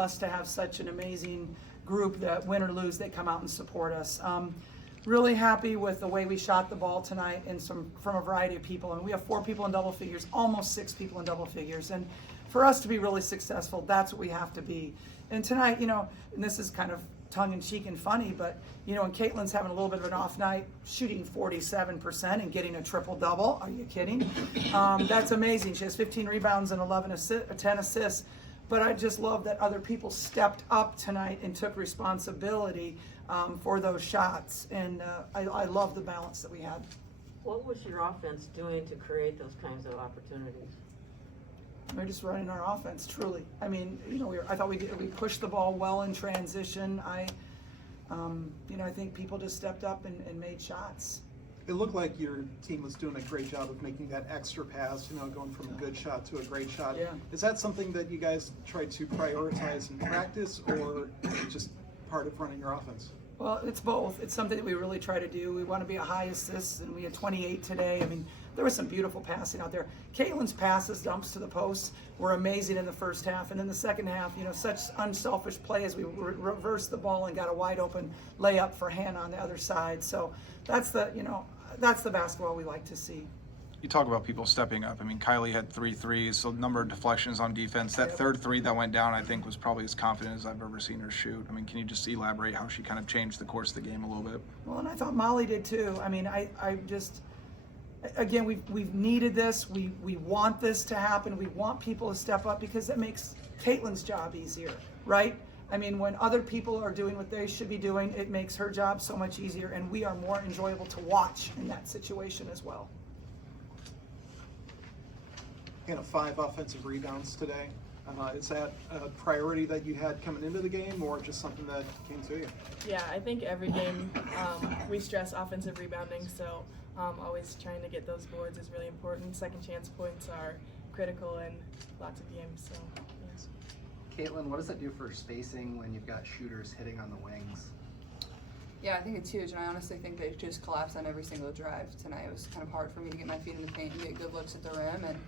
Us to have such an amazing group that win or lose, they come out and support us. Really happy with the way we shot the ball tonight and from a variety of people. And we have 4 people in double figures, almost 6 people in double figures. And for us to be really successful, that's what we have to be. And tonight, and this is kind of tongue-in-cheek and funny, but and Kaitlyn's having a little bit of an off night, shooting 47% and getting a triple-double. Are you kidding? That's amazing. She has 15 rebounds and 10 assists. But I just love that other people stepped up tonight and took responsibility for those shots. And I love the balance that we had. What was your offense doing to create those kinds of opportunities? We're just running our offense, truly. I mean, I thought we pushed the ball well in transition. I think people just stepped up and made shots. It looked like your team was doing a great job of making that extra pass, going from a good shot to a great shot. Yeah. Is that something that you guys try to prioritize in practice, or just part of running your offense? Well, it's both. It's something that we really try to do. We want to be a high assist, and we had 28 today. I mean, there was some beautiful passing out there. Kaitlyn's passes, dumps to the posts, were amazing in the first half. And in the second half, such unselfish play as we reversed the ball and got a wide open layup for Hannah on the other side. So that's the basketball we like to see. You talk about people stepping up. I mean, Kylie had 3 threes, so number of deflections on defense. That third 3 that went down, I think, was probably as confident as I've ever seen her shoot. I mean, can you just elaborate how she kind of changed the course of the game a little bit? Well, and I thought Molly did too. I mean, I just, again, we've needed this. We want this to happen. We want people to step up because it makes Kaitlyn's job easier, right? I mean, when other people are doing what they should be doing, it makes her job so much easier, and we are more enjoyable to watch in that situation as well. 5 offensive rebounds today. Is that a priority that you had coming into the game, or just something that came to you? Yeah, I think every game we stress offensive rebounding, so always trying to get those boards is really important. Second chance points are critical in lots of games. So, yes. Kaitlyn, what does it do for spacing when you've got shooters hitting on the wings? Yeah, I think it's huge, and I honestly think they just collapsed on every single drive tonight. It was kind of hard for me to get my feet in the paint and get good looks at the rim, and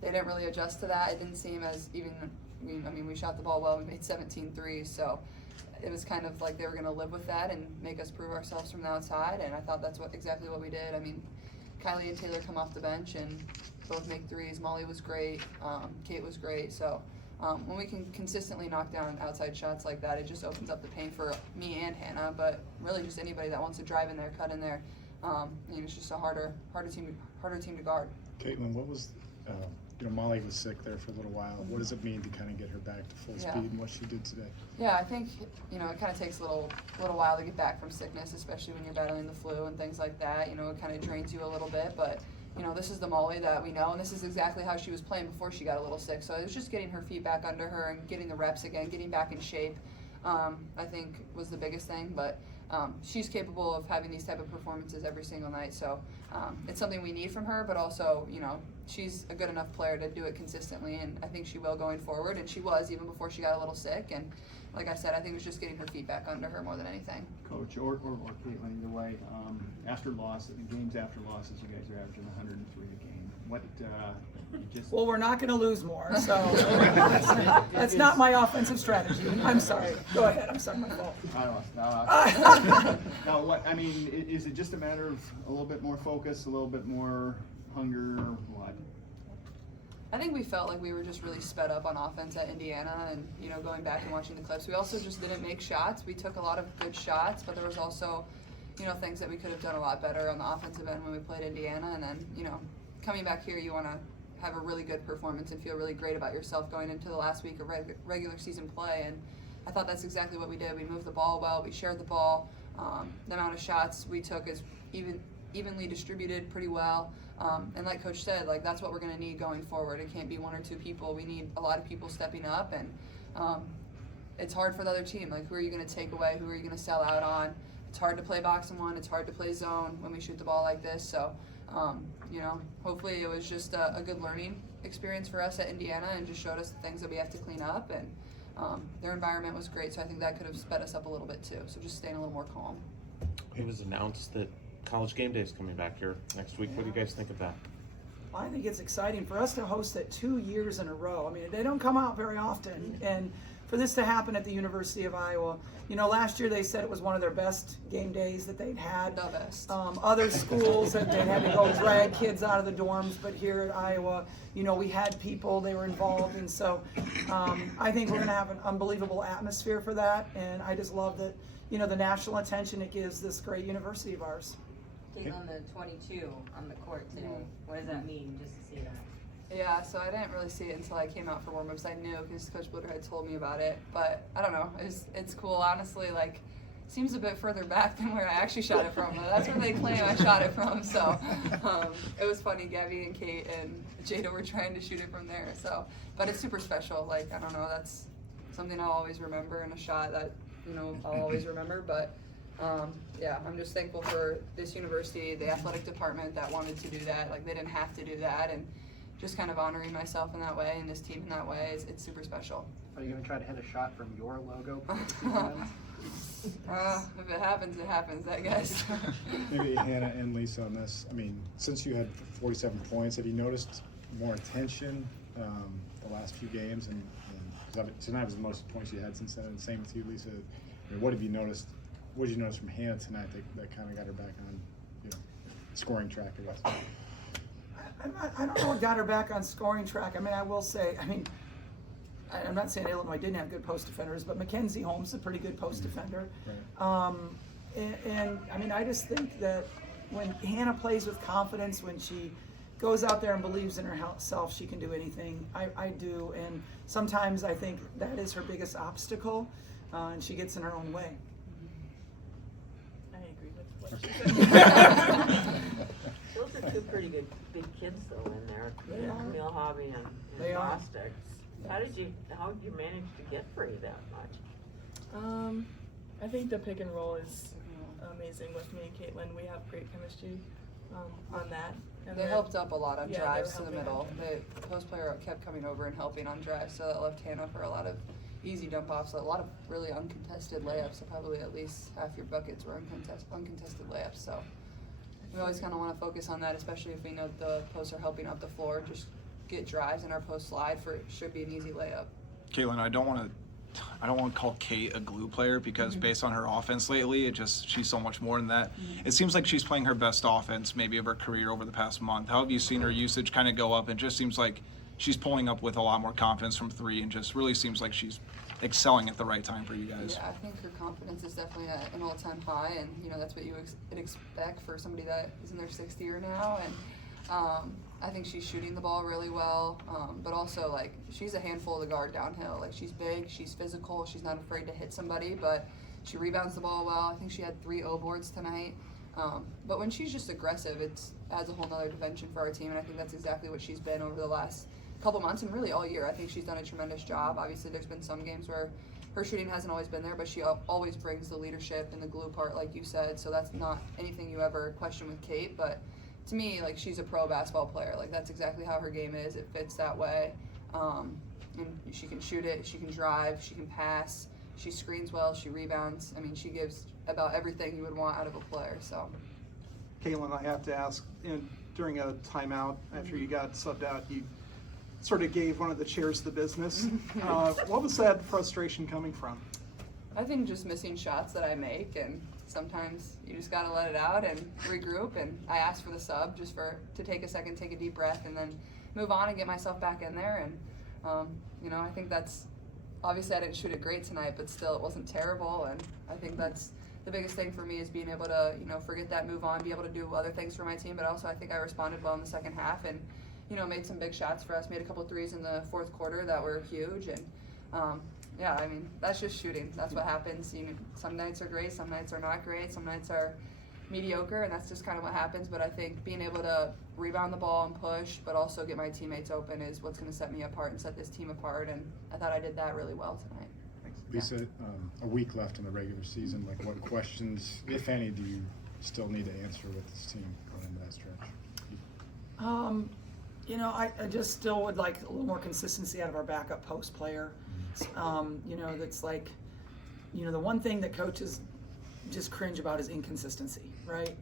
they didn't really adjust to that. It didn't seem as we shot the ball well. We made 17 threes, so it was kind of like they were going to live with that and make us prove ourselves from the outside, and I thought that's exactly what we did. I mean, Kylie and Taylor come off the bench and both make threes. Molly was great. Kate was great. So when we can consistently knock down outside shots like that, it just opens up the paint for me and Hannah, but really just anybody that wants to drive in there, cut in there. It's just a harder team to guard. Kaitlyn, what was Molly was sick there for a little while. What does it mean to kind of get her back to full speed and what she did today? Yeah, I think it kind of takes a little while to get back from sickness, especially when you're battling the flu and things like that. It kind of drains you a little bit, but this is the Molly that we know, and this is exactly how she was playing before she got a little sick. So it was just getting her feet back under her and getting the reps again, getting back in shape. I think was the biggest thing, but she's capable of having these type of performances every single night. So it's something we need from her, but also, she's a good enough player to do it consistently, and I think she will going forward, and she was even before she got a little sick. And like I said, I think it was just getting her feet back under her more than anything. Coach or Kaitlyn, either way, games after losses, you guys are averaging 103 a game. What Well, we're not going to lose more, so that's not my offensive strategy. I'm sorry. Go ahead. I'm sorry, my fault. Now, is it just a matter of a little bit more focus, a little bit more hunger, or what? I think we felt like we were just really sped up on offense at Indiana, and going back and watching the clips, we also just didn't make shots. We took a lot of good shots, but there was also things that we could have done a lot better on the offensive end when we played Indiana. And then coming back here, you want to have a really good performance and feel really great about yourself going into the last week of regular season play, and I thought that's exactly what we did. We moved the ball well, we shared the ball, the amount of shots we took is evenly distributed pretty well, and like Coach said, that's what we're going to need going forward. It can't be 1 or 2 people. We need a lot of people stepping up, and it's hard for the other team. Who are you going to take away? Who are you going to sell out on? It's hard to play box and one. It's hard to play zone when we shoot the ball like this. So, hopefully it was just a good learning experience for us at Indiana and just showed us the things that we have to clean up. And their environment was great, so I think that could have sped us up a little bit too. So just staying a little more calm. It was announced that College Game Day is coming back here next week. What do you guys think of that? I think it's exciting for us to host it 2 years in a row. I mean, they don't come out very often, and for this to happen at the University of Iowa. You know, last year they said it was one of their best game days that they'd had. The best. Other schools that they had to go drag kids out of the dorms, but here at Iowa, you know, we had people, they were involved, and so I think we're going to have an unbelievable atmosphere for that, and I just love that, you know, the national attention it gives this great university of ours. Kaitlyn, the 22 on the court today. What does that mean, just to see that? Yeah, so I didn't really see it until I came out for warm-ups. I knew because Coach Bluder had told me about it, but I don't know. It's cool, honestly. Like, seems a bit further back than where I actually shot it from. That's where they claim I shot it from. So it was funny. Gabby and Kate and Jada were trying to shoot it from there. So, but it's super special. Like, I don't know. That's something I'll always remember, and a shot that, you know, I'll always remember. But yeah, I'm just thankful for this university, the athletic department that wanted to do that. Like, they didn't have to do that, and just kind of honoring myself in that way and this team in that way, it's super special. Are you going to try to hit a shot from your logo? If it happens, it happens, I guess. Maybe Hannah and Lisa on this. I mean, since you had 47 points, have you noticed more attention the last few games? And tonight was the most points you had since then. And same with you, Lisa. I mean, what have you noticed? What did you notice from Hannah tonight that kind of got her back on, you know, scoring track, I guess? I don't know what got her back on scoring track. I mean, I will say, I mean, I'm not saying Illinois didn't have good post defenders, but Mackenzie Holmes is a pretty good post defender. Right. And I mean, I just think that when Hannah plays with confidence, when she goes out there and believes in herself, she can do anything. I do, and sometimes I think that is her biggest obstacle, and she gets in her own way. I agree with what she said. Those are two pretty good big kids though in there. They are. Camille Hobby and They are. Bostic. How did you manage to get free that much? I think the pick and roll is amazing with me and Kaitlyn. We have great chemistry on that. And They then- helped up a lot on Yeah, they drives were to the helping middle. The post player kept coming over and helping on drives, so that left Hannah for a lot of easy dump offs, a lot of really uncontested layups. So probably at least half your buckets were uncontested layups. So we always kind of want to focus on that, especially if we know the posts are helping up the floor. Just get drives in our post slide for it should be an easy layup. Kaitlyn, I don't want to call Kate a glue player because based on her offense lately, she's so much more than that. It seems like she's playing her best offense maybe of her career over the past month. How have you seen her usage kind of go up? It just seems like she's pulling up with a lot more confidence from three, and just really seems like she's excelling at the right time for you guys. Yeah, I think her confidence is definitely at an all-time high, and you know that's what you would expect for somebody that is in their 6th year now. And I think she's shooting the ball really well, but also like she's a handful to guard downhill. Like she's big, she's physical, she's not afraid to hit somebody, but she rebounds the ball well. I think she had 3 O boards tonight. But when she's just aggressive, it adds a whole nother dimension for our team, and I think that's exactly what she's been over the last couple months and really all year. I think she's done a tremendous job. Obviously, there's been some games where her shooting hasn't always been there, but she always brings the leadership and the glue part, like you said. So that's not anything you ever question with Kate. But to me, like she's a pro basketball player. Like that's exactly how her game is. It fits that way, and she can shoot it. She can drive. She can pass. She screens well. She rebounds. I mean, she gives about everything you would want out of a player. So. Kaitlyn, I have to ask, during a timeout after you got subbed out, you sort of gave one of the chairs the business. What was that frustration coming from? I think just missing shots that I make, and sometimes you just gotta let it out and regroup. And I asked for the sub just to take a second, take a deep breath, and then move on and get myself back in there. And you know, I think that's obviously I didn't shoot it great tonight, but still it wasn't terrible. And I think that's the biggest thing for me is being able to forget that, move on, be able to do other things for my team. But also I think I responded well in the second half and made some big shots for us. Made a couple of threes in the 4th quarter that were huge. And yeah, I mean, that's just shooting. That's what happens. Some nights are great, some nights are not great, some nights are mediocre, and that's just kind of what happens. But I think being able to rebound the ball and push, but also get my teammates open is what's going to set me apart and set this team apart. And I thought I did that really well tonight. Lisa, a week left in the regular season. Like, what questions, if any, do you still need to answer with this team going into that stretch? I just still would like a little more consistency out of our backup post player. That's like, the one thing that coaches just cringe about is inconsistency, right?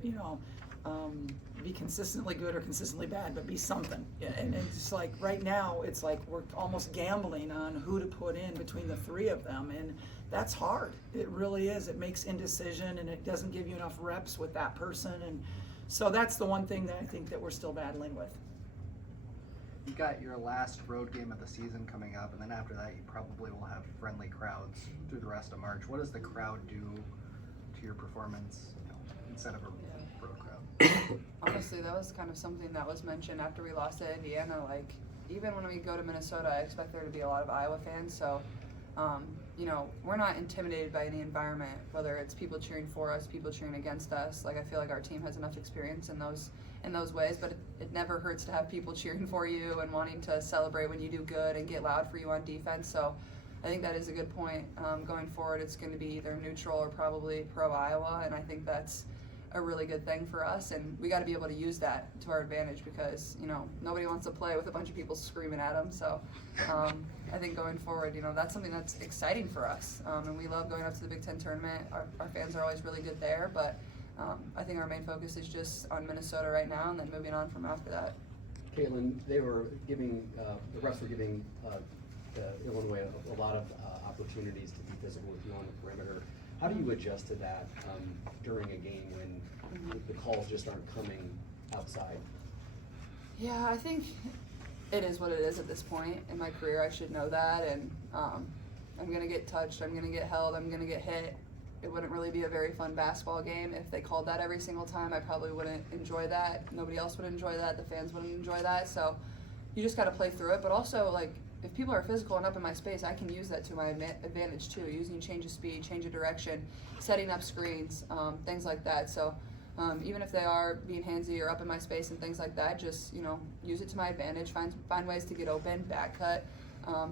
be consistently good or consistently bad, but be something. And it's just like right now, it's like we're almost gambling on who to put in between the three of them, and that's hard. It really is. It makes indecision, and it doesn't give you enough reps with that person, and so that's the one thing that I think that we're still battling with. You got your last road game of the season coming up, and then after that, you probably will have friendly crowds through the rest of March. What does the crowd do to your performance, instead of a road crowd? Honestly, that was kind of something that was mentioned after we lost at Indiana. Like, even when we go to Minnesota, I expect there to be a lot of Iowa fans. So, we're not intimidated by any environment, whether it's people cheering for us, people cheering against us. Like, I feel like our team has enough experience in those ways, but it never hurts to have people cheering for you and wanting to celebrate when you do good and get loud for you on defense. So I think that is a good point. Going forward, it's going to be either neutral or probably pro-Iowa, and I think that's a really good thing for us, and we got to be able to use that to our advantage because, nobody wants to play with a bunch of people screaming at them. So I think going forward, that's something that's exciting for us, and we love going up to the Big Ten tournament. Our fans are always really good there, but I think our main focus is just on Minnesota right now and then moving on from after that. Kaitlyn, they were giving, the refs were giving Illinois a lot of opportunities to be physical with you on the perimeter. How do you adjust to that during a game when the calls just aren't coming outside? Yeah, I think it is what it is at this point in my career. I should know that, and I'm going to get touched, I'm going to get held, I'm going to get hit. It wouldn't really be a very fun basketball game if they called that every single time. I probably wouldn't enjoy that. Nobody else would enjoy that. The fans wouldn't enjoy that. So you just got to play through it. But also, like, if people are physical and up in my space, I can use that to my advantage too, using change of speed, change of direction, setting up screens, things like that. So even if they are being handsy or up in my space and things like that, just, use it to my advantage, find ways to get open, back cut,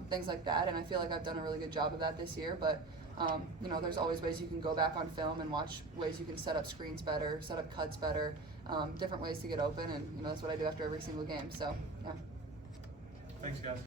things like that. And I feel like I've done a really good job of that this year. But there's always ways you can go back on film and watch ways you can set up screens better, set up cuts better, different ways to get open, and that's what I do after every single game. So, yeah. Thanks, guys.